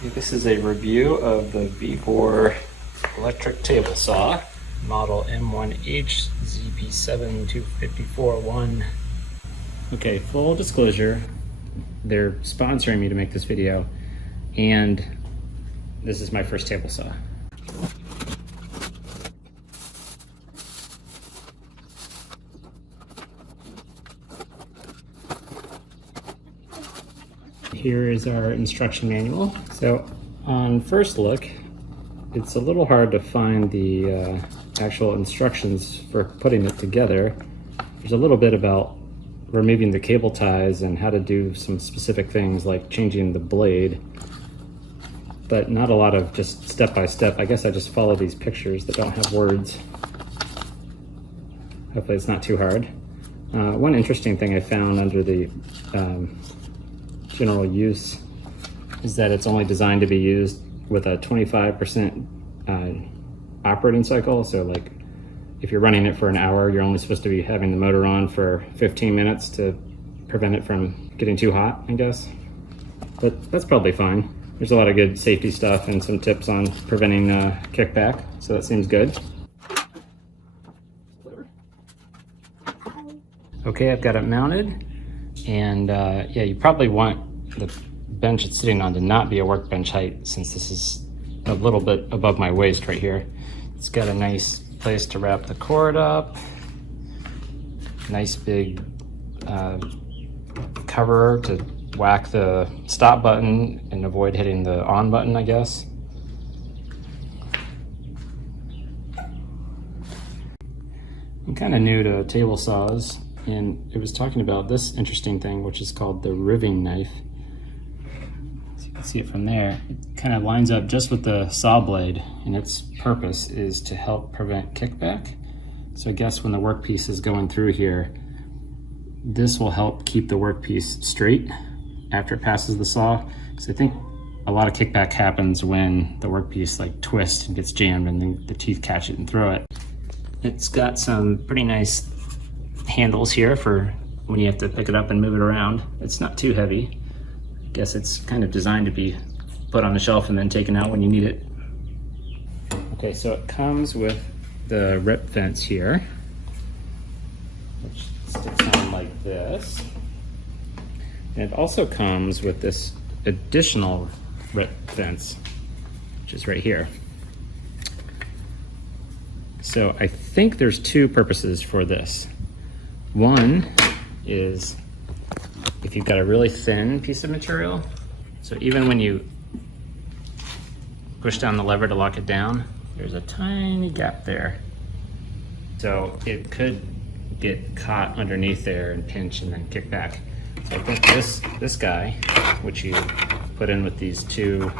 This is a review of the Vevor electric table saw, model M1H ZP72541. Okay, full disclosure, they're sponsoring me to make this video, and this is my first table saw. Here is our instruction manual. So on first look, it's a little hard to find the actual instructions for putting it together. There's a little bit about removing the cable ties and how to do some specific things like changing the blade, but not a lot of just step-by-step. I guess I just follow these pictures that don't have words. Hopefully it's not too hard. One interesting thing I found under the general use is that it's only designed to be used with a 25% operating cycle. So like if you're running it for an hour, you're only supposed to be having the motor on for 15 minutes to prevent it from getting too hot, I guess. But that's probably fine. There's a lot of good safety stuff and some tips on preventing kickback, so that seems good. Okay, I've got it mounted. And yeah, you probably want the bench it's sitting on to not be a workbench height, since this is a little bit above my waist right here. It's got a nice place to wrap the cord up. Nice big cover to whack the stop button and avoid hitting the on button, I guess. I'm kind of new to table saws, and it was talking about this interesting thing, which is called the riving knife. So you can see it from there. It kind of lines up just with the saw blade, and its purpose is to help prevent kickback. So I guess when the workpiece is going through here, this will help keep the workpiece straight after it passes the saw. Because I think a lot of kickback happens when the workpiece like twists and gets jammed and then the teeth catch it and throw it. It's got some pretty nice handles here for when you have to pick it up and move it around. It's not too heavy. I guess it's kind of designed to be put on the shelf and then taken out when you need it. Okay, so it comes with the rip fence here, which sticks on like this. And it also comes with this additional rip fence, which is right here. So I think there's two purposes for this. One is if you've got a really thin piece of material, so even when you push down the lever to lock it down, there's a tiny gap there. So it could get caught underneath there and pinch and then kick back. So I think this guy, which you put in with these two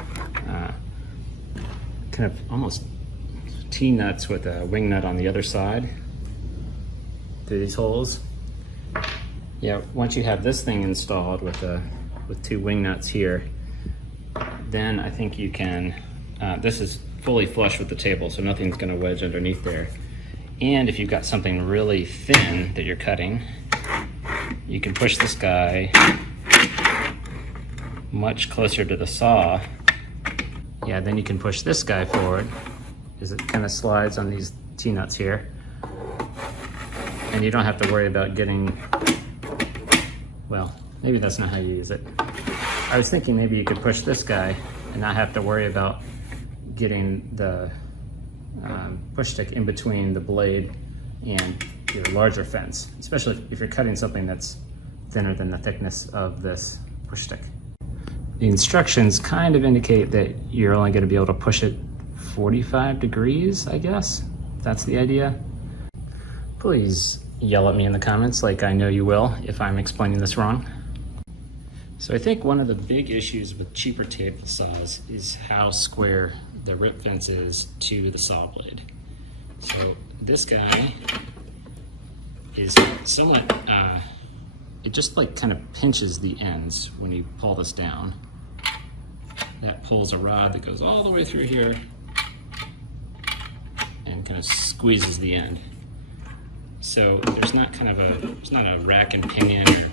kind of almost T-nuts with a wing nut on the other side through these holes. Yeah, once you have this thing installed with two wing nuts here, then I think you can, this is fully flush with the table, so nothing's gonna wedge underneath there. And if you've got something really thin that you're cutting, you can push this guy much closer to the saw. Yeah, then you can push this guy forward as it kind of slides on these T-nuts here. And you don't have to worry about getting, well, maybe that's not how you use it. I was thinking maybe you could push this guy and not have to worry about getting the push stick in between the blade and your larger fence, especially if you're cutting something that's thinner than the thickness of this push stick. The instructions kind of indicate that you're only going to be able to push it 45 degrees, I guess. That's the idea. Please yell at me in the comments like I know you will if I'm explaining this wrong. So I think one of the big issues with cheaper table saws is how square the rip fence is to the saw blade. So this guy is somewhat, it just like kind of pinches the ends when you pull this down. That pulls a rod that goes all the way through here and kind of squeezes the end. So there's not there's not a rack and pinion or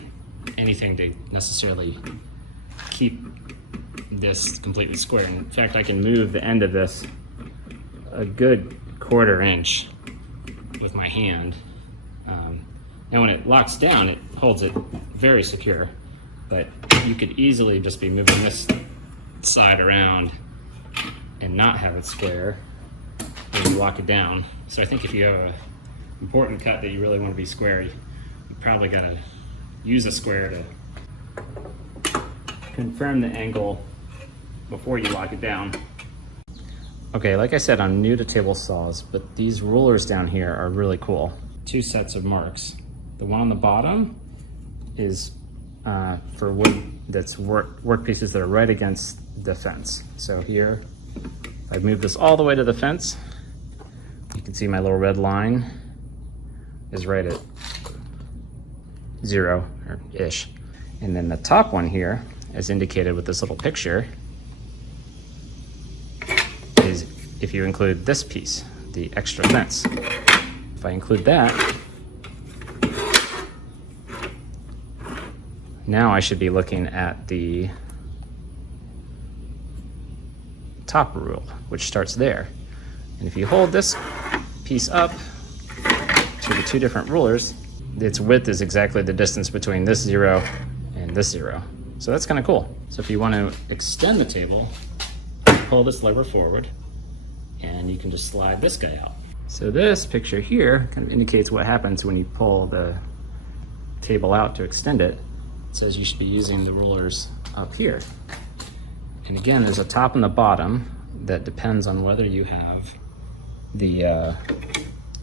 anything to necessarily keep this completely square. In fact, I can move the end of this a good 1/4 inch with my hand. Now when it locks down, it holds it very secure, but you could easily just be moving this side around and not have it square when you lock it down. So I think if you have an important cut that you really want to be square, you probably gotta use a square to confirm the angle before you lock it down. Okay, like I said, I'm new to table saws, but these rulers down here are really cool. 2 sets of marks. The one on the bottom is for wood that's work pieces that are right against the fence. So here, if I move this all the way to the fence, you can see my little red line is right at 0 or ish. And then the top one here, as indicated with this little picture, is if you include this piece, the extra fence. If I include that, now I should be looking at the top rule, which starts there. And if you hold this piece up to the 2 different rulers, its width is exactly the distance between this 0 and this 0. So that's kind of cool. So if you want to extend the table, pull this lever forward, and you can just slide this guy out. So this picture here kind of indicates what happens when you pull the table out to extend it. It says you should be using the rulers up here. And again, there's a top and the bottom that depends on whether you have the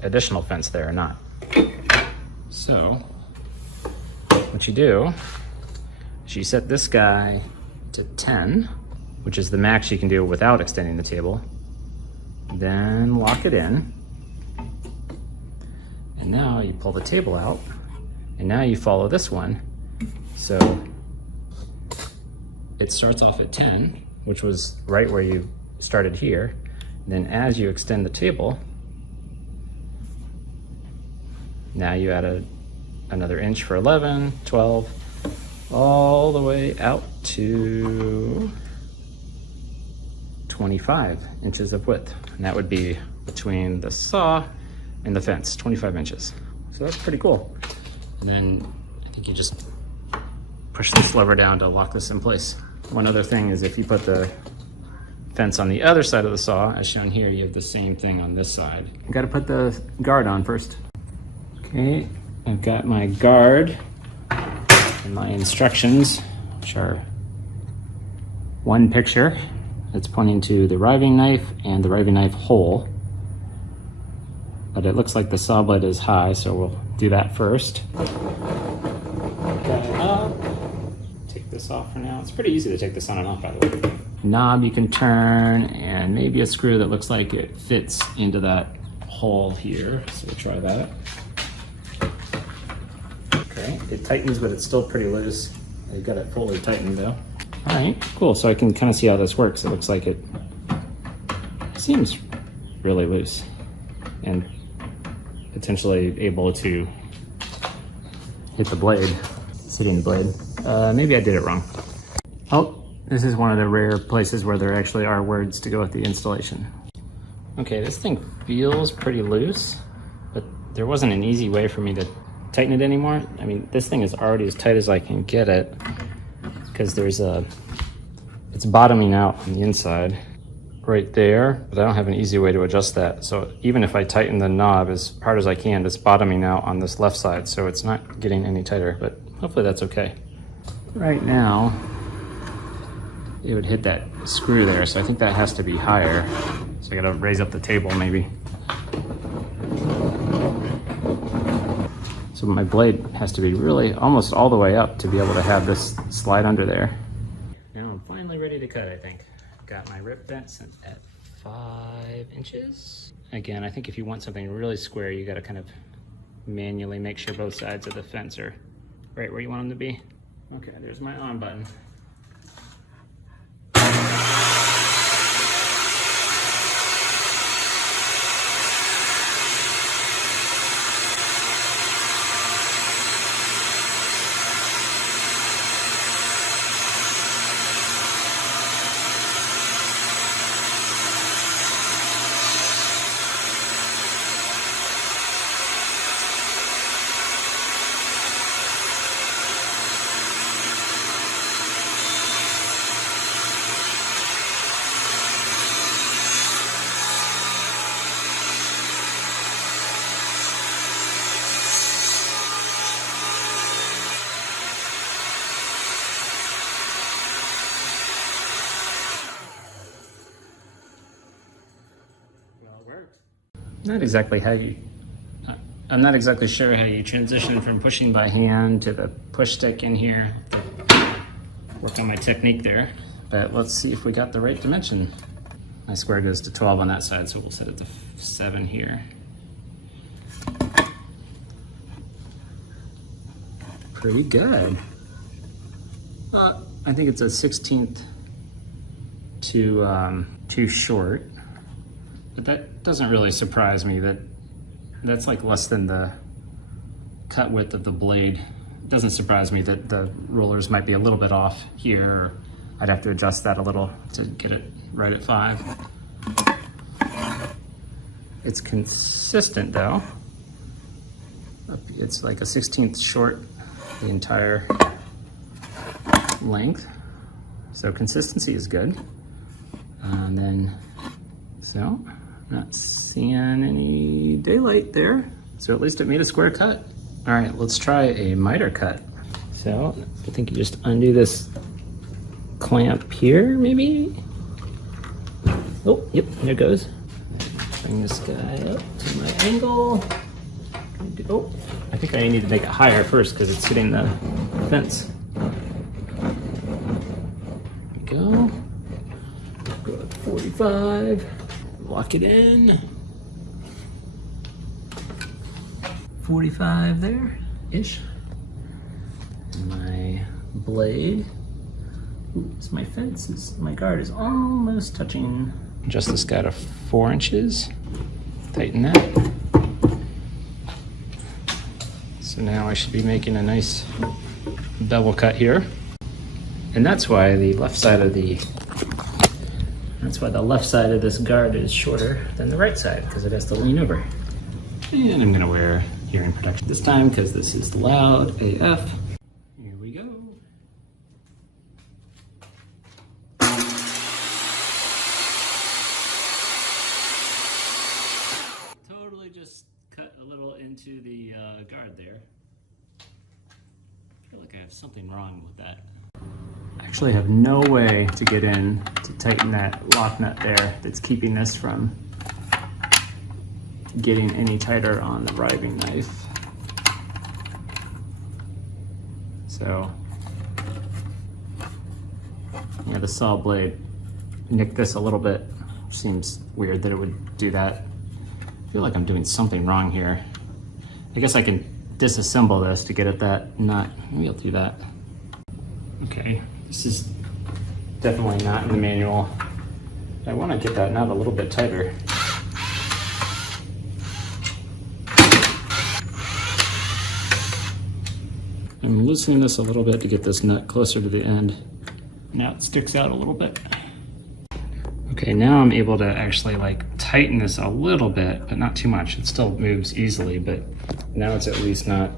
additional fence there or not. So what you do is you set this guy to 10, which is the max you can do without extending the table. Then lock it in. And now you pull the table out, and now you follow this one. So it starts off at 10, which was right where you started here. Then as you extend the table, now you add another inch for 11, 12, all the way out to 25 inches of width. And that would be between the saw and the fence, 25 inches. So that's pretty cool. And then I think you just push this lever down to lock this in place. One other thing is if you put the fence on the other side of the saw, as shown here, you have the same thing on this side. You gotta put the guard on first. Okay, I've got my guard and my instructions, which are one picture that's pointing to the riving knife and the riving knife hole. But it looks like the saw blade is high, so we'll do that first. Got it up. Take this off for now. It's pretty easy to take this on and off, by the way. Knob you can turn, and maybe a screw that looks like it fits into that hole here. So we'll try that. Okay, it tightens, but it's still pretty loose. I've got it fully tightened though. All right, cool. So I can kind of see how this works. It looks like it seems really loose and potentially able to hit the blade, sitting the blade. Maybe I did it wrong. Oh, this is one of the rare places where there actually are words to go with the installation. Okay, this thing feels pretty loose, but there wasn't an easy way for me to tighten it anymore. I mean, this thing is already as tight as I can get it because it's bottoming out on the inside right there, but I don't have an easy way to adjust that. So even if I tighten the knob as hard as I can, it's bottoming out on this left side, so it's not getting any tighter, but hopefully that's okay. Right now, it would hit that screw there, so I think that has to be higher. So I gotta raise up the table maybe. So my blade has to be really almost all the way up to be able to have this slide under there. Now I'm finally ready to cut, I think. Got my rip fence at 5 inches. Again, I think if you want something really square, you gotta kind of manually make sure both sides of the fence are right where you want them to be. Okay, there's my on button. not exactly how you, I'm not exactly sure how you transition from pushing by hand to the push stick in here. Work on my technique there, but let's see if we got the right dimension. My square goes to 12 on that side, so we'll set it to 7 here. Pretty good. I think it's a 1/16 too short, but that doesn't really surprise me. That's like less than the cut width of the blade. It doesn't surprise me that the rollers might be a little bit off here, or I'd have to adjust that a little to get it right at 5. It's consistent though. It's like a 1/16 short the entire length. So consistency is good. And then, so not seeing any daylight there. So at least it made a square cut. All right, let's try a miter cut. So I think you just undo this clamp here, maybe? Oh, yep, there it goes. Bring this guy up to my angle. Oh, I think I need to make it higher first because it's hitting the fence. There we go. Go to 45. Lock it in. 45 there-ish. My blade. Oops, my fence my guard is almost touching. Adjust this guy to 4 inches. Tighten that. So now I should be making a nice bevel cut here. And that's why the left side of this guard is shorter than the right side, because it has to lean over. And I'm gonna wear hearing protection this time because this is loud AF. Here we go. Totally just cut a little into the guard there. I feel like I have something wrong with that. I actually have no way to get in to tighten that lock nut there that's keeping this from getting any tighter on the riving knife. So, yeah, the saw blade nicked this a little bit. Seems weird that it would do that. I feel like I'm doing something wrong here. I guess I can disassemble this to get at that nut. Maybe I'll do that. Okay, this is definitely not in the manual. I want to get that nut a little bit tighter. I'm loosening this a little bit to get this nut closer to the end. Now it sticks out a little bit. Okay, now I'm able to actually like tighten this a little bit, but not too much. It still moves easily, but now it's at least not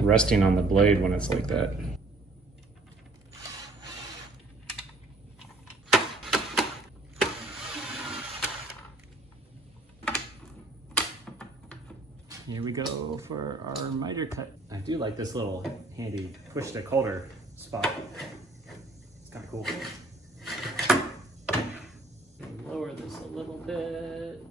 resting on the blade when it's like that. Here we go for our miter cut. I do like this little handy push stick holder spot. It's kind of cool. Lower this a little bit.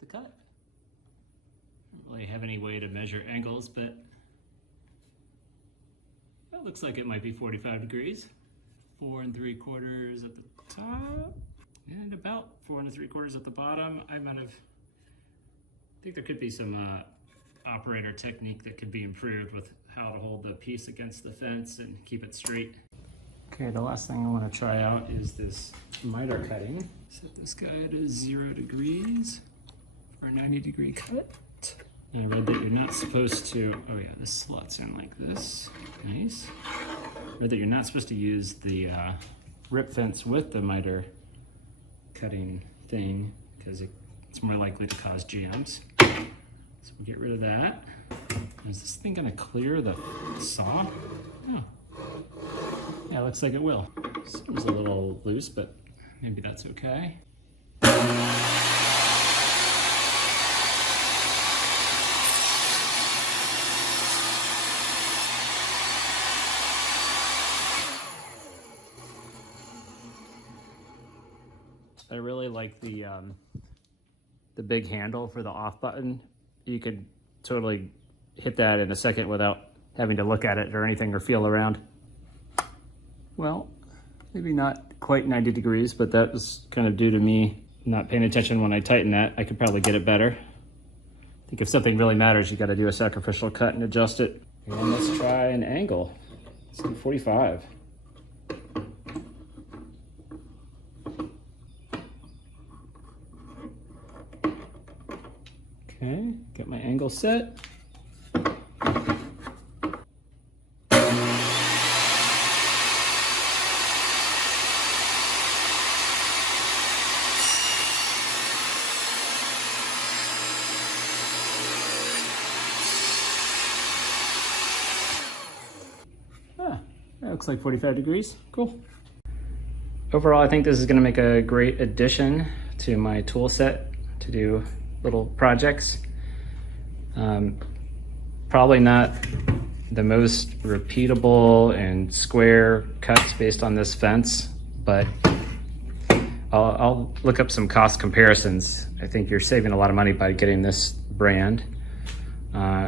The cut. I don't really have any way to measure angles, but that looks like it might be 45 degrees. 4 3/4 at the top, and about 4 3/4 at the bottom. I think there could be some operator technique that could be improved with how to hold the piece against the fence and keep it straight. Okay, the last thing I want to try out is this miter cutting. Set this guy at 0 degrees for a 90-degree cut. And I read that you're not supposed to, oh yeah, this slots in like this. Nice. I read that you're not supposed to use the rip fence with the miter cutting thing because it's more likely to cause jams. So we'll get rid of that. Is this thing gonna clear the saw? Oh. Yeah, looks like it will. Seems a little loose, but maybe that's okay. I really like the big handle for the off button. You could totally hit that in a second without having to look at it or anything or feel around. Well, maybe not quite 90 degrees, but that was kind of due to me not paying attention when I tighten that. I could probably get it better. I think if something really matters, you got to do a sacrificial cut and adjust it. And let's try an angle. Let's do 45. Okay, get my angle set. That looks like 45 degrees. Cool. Overall, I think this is going to make a great addition to my tool set to do little projects. Probably not the most repeatable and square cuts based on this fence, but I'll look up some cost comparisons. I think you're saving a lot of money by getting this brand.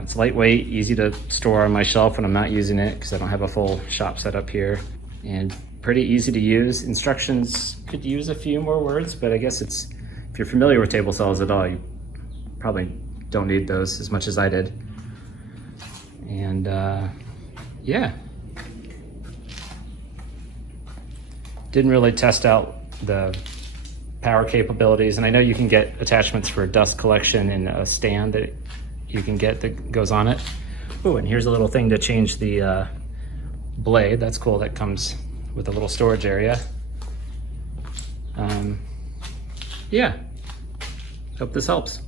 It's lightweight, easy to store on my shelf when I'm not using it because I don't have a full shop set up here, and pretty easy to use. Instructions could use a few more words, but I guess if you're familiar with table saws at all, you probably don't need those as much as I did. And yeah, didn't really test out the power capabilities, and I know you can get attachments for dust collection in a stand that you can get that goes on it. Oh, and here's a little thing to change the blade. That's cool. That comes with a little storage area. Yeah, hope this helps.